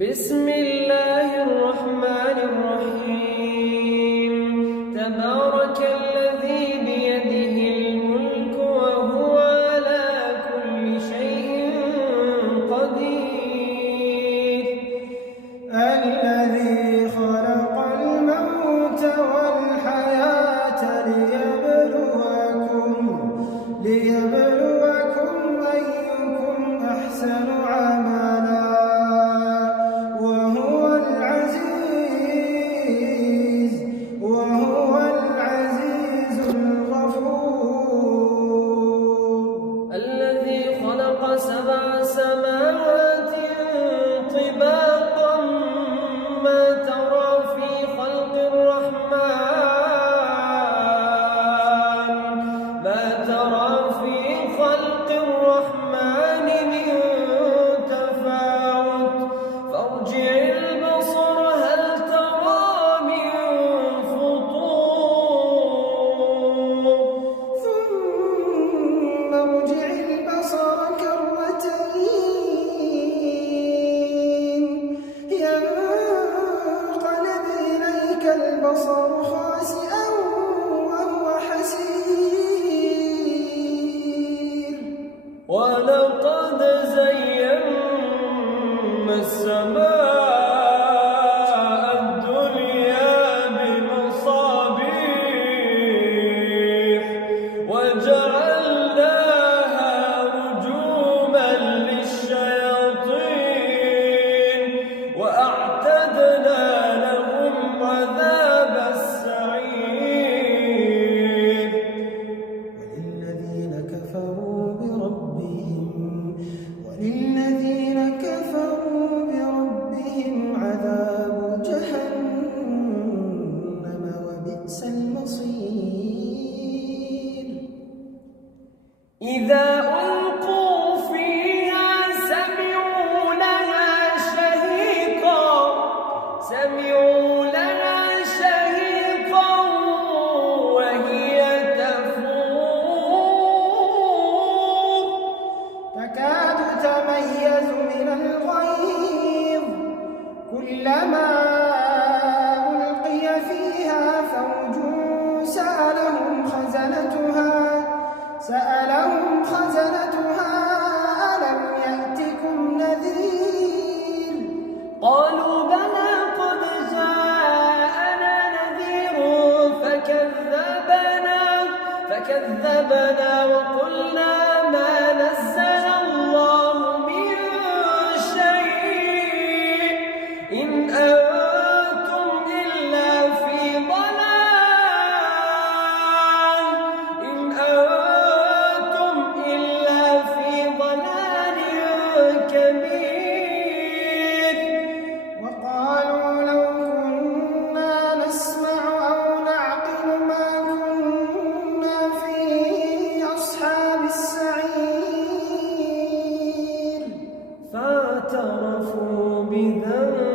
بسم الله الرحمن الرحيم تبارك الذي بيده الملك وهو على كل شيء قدير الذي خلق الموت والحياة ليبلوكم أيكم أحسن عملا وهو العزيز الغفور الذي خلق 7 سماوات طباقا ما ترى في خلق الرحمن من تفاوت فارجع البصر هل ترى من فطور ثم ارجع البصر كرتين ينقلب إليك البصر خاسئا وهو حسير ولقد زينا السماء الدنيا بمصابيح وجعلناها رجوما للشياطين وأعتدنا لهم عذاب السعير وللذين كفروا بربهم عذاب جهنم وبئس المصير إذا ألقوا فيها سمعوا لها شهيقا وهي تفور تكاد تميز من الغيظ كلما ألقي فيها فوج سألهم خزنتها ألم يأتكم نذير قالوا بلى قد جاءنا نذير فكذبنا وقلنا ما نزل الله من شيء إن أنتم إلا في ضلال كبير وقالوا لو كنا نسمع أو نعقل ما كنا في أصحاب السعير فاعترفوا بذنبهم